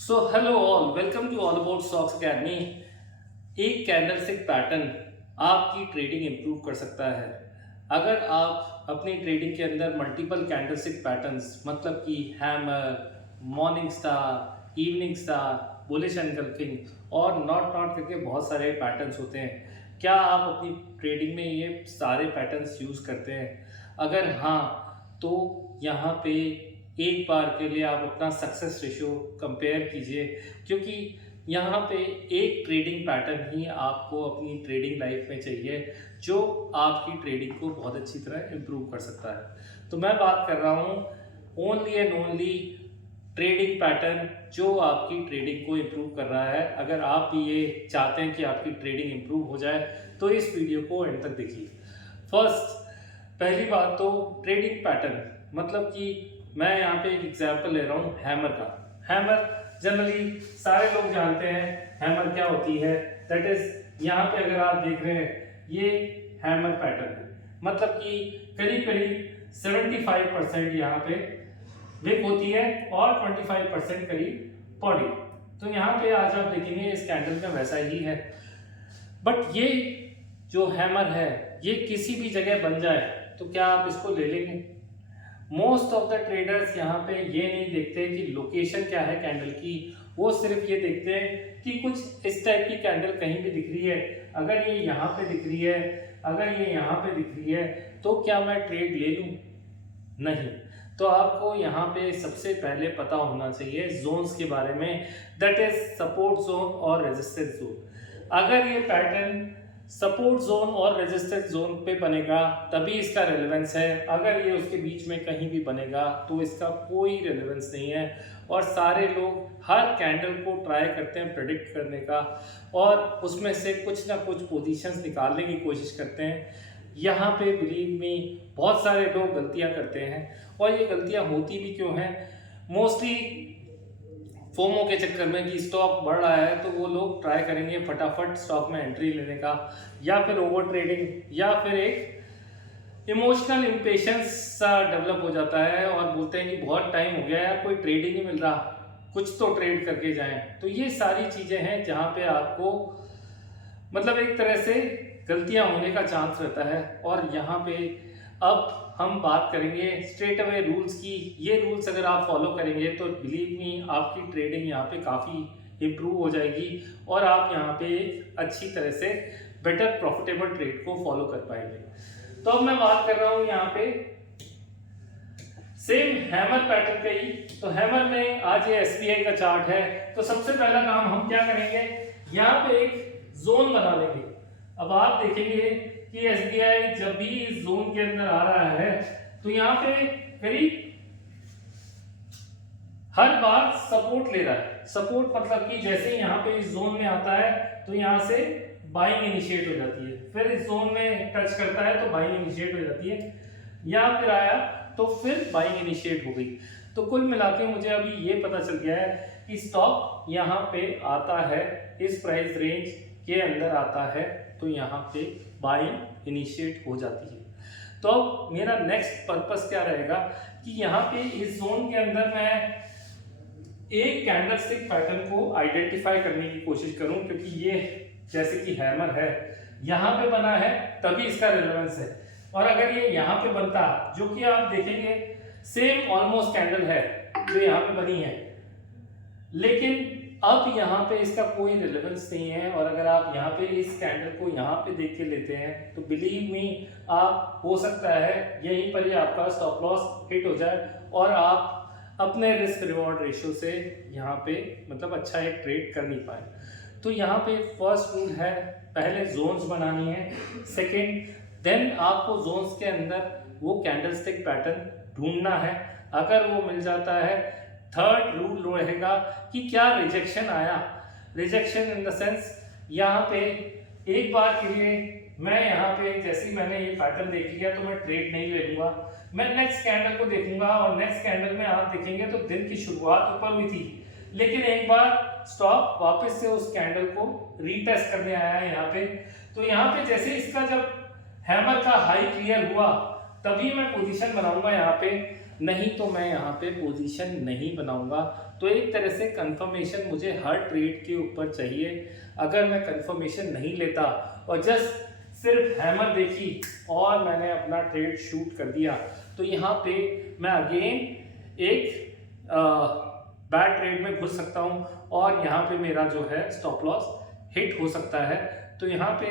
So hello all, welcome to all about stocks academy. एक candlestick pattern आपकी trading improve कर सकता है। अगर आप अपनी ट्रेडिंग के अंदर मल्टीपल कैंडलस्टिक पैटर्न्स मतलब कि hammer, morning star, evening star, bullish engulfing और नॉट करके बहुत सारे पैटर्न्स होते हैं। क्या आप अपनी ट्रेडिंग में ये सारे पैटर्न्स यूज़ करते हैं? अगर हाँ, तो यहाँ पे एक बार के लिए आप अपना सक्सेस रेशियो कंपेयर कीजिए, क्योंकि यहाँ पे एक ट्रेडिंग पैटर्न ही आपको अपनी ट्रेडिंग लाइफ में चाहिए जो आपकी ट्रेडिंग को बहुत अच्छी तरह इम्प्रूव कर सकता है। तो मैं बात कर रहा हूँ only and only trading pattern जो आपकी ट्रेडिंग को इम्प्रूव कर रहा है। अगर आप भी ये चाहते हैं कि आपकी ट्रेडिंग इम्प्रूव हो जाए तो इस वीडियो को एंड तक देखिए। फर्स्ट, पहली बात तो ट्रेडिंग पैटर्न मतलब कि मैं यहाँ पे एक एग्जांपल ले रहा हूँ हैमर का। हैमर जनरली सारे लोग जानते हैं हैमर क्या होती है। दैट इज यहाँ पे अगर आप देख रहे हैं ये हैमर पैटर्न है, मतलब कि करीब करीब 75% यहाँ पे विक होती है और 25% करीब बॉडी। तो यहाँ पे आज आप देखेंगे इस कैंडल में वैसा ही है, बट ये जो हैमर है ये किसी भी जगह बन जाए तो क्या आप इसको ले लेंगे? मोस्ट ऑफ द ट्रेडर्स यहाँ पे ये नहीं देखते कि लोकेशन क्या है कैंडल की, वो सिर्फ ये देखते हैं कि कुछ इस टाइप की कैंडल कहीं भी दिख रही है। अगर ये यहाँ पे दिख रही है, अगर ये यहाँ पे दिख रही है तो क्या मैं ट्रेड ले लूँ? नहीं। तो आपको यहाँ पे सबसे पहले पता होना चाहिए जोन्स के बारे में, दैट इज सपोर्ट जोन और रेजिस्टेंस जोन। अगर ये पैटर्न सपोर्ट जोन और रेजिस्टेंस जोन पे बनेगा तभी इसका रेलेवेंस है। अगर ये उसके बीच में कहीं भी बनेगा तो इसका कोई रेलेवेंस नहीं है। और सारे लोग हर कैंडल को ट्राई करते हैं प्रेडिक्ट करने का और उसमें से कुछ ना कुछ पोजीशंस निकालने की कोशिश करते हैं। यहाँ पे बिलीव मी बहुत सारे लोग गलतियाँ करते हैं और ये गलतियाँ होती भी क्यों हैं? मोस्टली फोमो के चक्कर में कि स्टॉक बढ़ रहा है तो वो लोग ट्राई करेंगे फटाफट स्टॉक में एंट्री लेने का, या फिर ओवर ट्रेडिंग, या फिर एक इमोशनल इम्पेशंस सा डेवलप हो जाता है और बोलते हैं कि बहुत टाइम हो गया यार, कोई ट्रेड ही नहीं मिल रहा, कुछ तो ट्रेड करके जाएं। तो ये सारी चीज़ें हैं जहाँ पे आपको मतलब एक तरह से गलतियाँ होने का चांस रहता है। और यहाँ पे अब हम बात करेंगे स्ट्रेट अवे रूल्स की। ये रूल्स अगर आप फॉलो करेंगे तो बिलीव मी आपकी ट्रेडिंग यहाँ पे काफ़ी इम्प्रूव हो जाएगी और आप यहाँ पे अच्छी तरह से बेटर प्रॉफिटेबल ट्रेड को फॉलो कर पाएंगे। तो अब मैं बात कर रहा हूँ यहाँ पे सेम हैमर पैटर्न का ही। तो हैमर में आज ये एसबीआई का चार्ट है। तो सबसे पहला काम हम क्या करेंगे, यहाँ पे एक जोन बना लेंगे। अब आप देखेंगे कि एसबीआई जब भी इस जोन के अंदर आ रहा है तो यहाँ पे करीब हर बार सपोर्ट ले रहा है। सपोर्ट मतलब कि जैसे ही यहाँ पे इस जोन में आता है तो यहाँ से बाइंग इनिशिएट हो जाती है, फिर इस जोन में टच करता है तो बाइंग इनिशिएट हो जाती है, यहाँ फिर आया तो फिर बाइंग इनिशिएट हो गई। तो कुल मिला के मुझे अभी ये पता चल गया है कि स्टॉक यहाँ पे आता है इस प्राइस रेंज के अंदर आता है तो यहाँ पे बाइंग इनिशिएट हो जाती है। तो अब मेरा नेक्स्ट पर्पस क्या रहेगा कि यहाँ पे इस जोन के अंदर मैं एक कैंडलस्टिक पैटर्न को आइडेंटिफाई करने की कोशिश करूं, क्योंकि ये जैसे कि हैमर है यहाँ पे बना है तभी इसका रेलेवेंस है। और अगर ये यहाँ पे बनता, जो कि आप देखेंगे सेम ऑलमोस्ट कैंडल है जो यहाँ पे बनी है, लेकिन अब यहाँ पे इसका कोई रिलेवेंस नहीं है। और अगर आप यहाँ पे इस कैंडल को यहाँ पे देख के लेते हैं तो बिलीव मी आप हो सकता है यहीं पर ही आपका स्टॉप लॉस हिट हो जाए और आप अपने रिस्क रिवॉर्ड रेशियो से यहाँ पे मतलब अच्छा एक ट्रेड कर नहीं पाए। तो यहाँ पे फर्स्ट रूल है पहले जोन्स बनानी है। सेकेंड, देन आपको जोन्स के अंदर वो कैंडलस्टिक पैटर्न ढूंढना है। अगर वो मिल जाता है, थर्ड रूल रहेगा कि क्या रिजेक्शन आया। रिजेक्शन इन द सेंस यहाँ पे एक बार के लिए मैं यहाँ पे जैसे ही मैंने ये पैटर्न देख लिया तो मैं ट्रेड नहीं ले लूंगा, मैं नेक्स्ट कैंडल को देखूंगा। और नेक्स्ट कैंडल में आप देखेंगे तो दिन की शुरुआत ऊपर हुई थी, लेकिन एक बार स्टॉक वापस से उस कैंडल को रीटेस्ट करने आया है यहाँ पे। तो यहाँ पे जैसे इसका जब हैमर का हाई क्लियर हुआ तभी मैं पोजीशन बनाऊंगा यहाँ पे। नहीं तो मैं यहाँ पे पोजीशन नहीं बनाऊंगा। तो एक तरह से कंफर्मेशन मुझे हर ट्रेड के ऊपर चाहिए। अगर मैं कंफर्मेशन नहीं लेता और जस्ट सिर्फ हैमर देखी और मैंने अपना ट्रेड शूट कर दिया, तो यहाँ पे मैं अगेन एक बैड ट्रेड में घुस सकता हूँ और यहाँ पे मेरा जो है स्टॉप लॉस हिट हो सकता है। तो यहाँ पे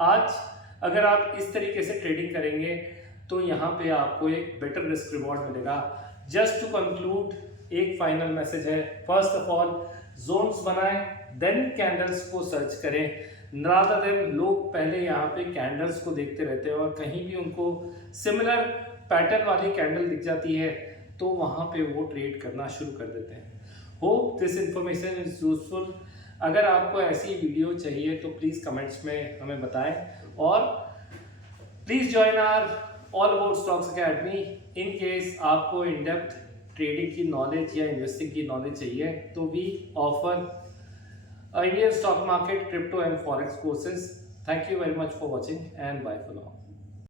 आज अगर आप इस तरीके से ट्रेडिंग करेंगे तो यहाँ पे आपको एक बेटर रिस्क रिवॉर्ड मिलेगा। जस्ट टू कंक्लूड, एक फाइनल मैसेज है, फर्स्ट ऑफ ऑल जोन्स बनाएं, देन कैंडल्स को सर्च करें। रादर देन लोग पहले यहाँ पे कैंडल्स को देखते रहते हैं और कहीं भी उनको सिमिलर पैटर्न वाली कैंडल दिख जाती है तो वहाँ पे वो ट्रेड करना शुरू कर देते हैं। Hope this information is useful. अगर आपको ऐसी वीडियो चाहिए तो प्लीज़ कमेंट्स में हमें बताएं और please join our all about stocks academy. In case आपको इन डेप्थ ट्रेडिंग की नॉलेज या इन्वेस्टिंग की नॉलेज चाहिए तो we offer Indian stock market, crypto and forex courses. Thank you very much for watching and bye for now.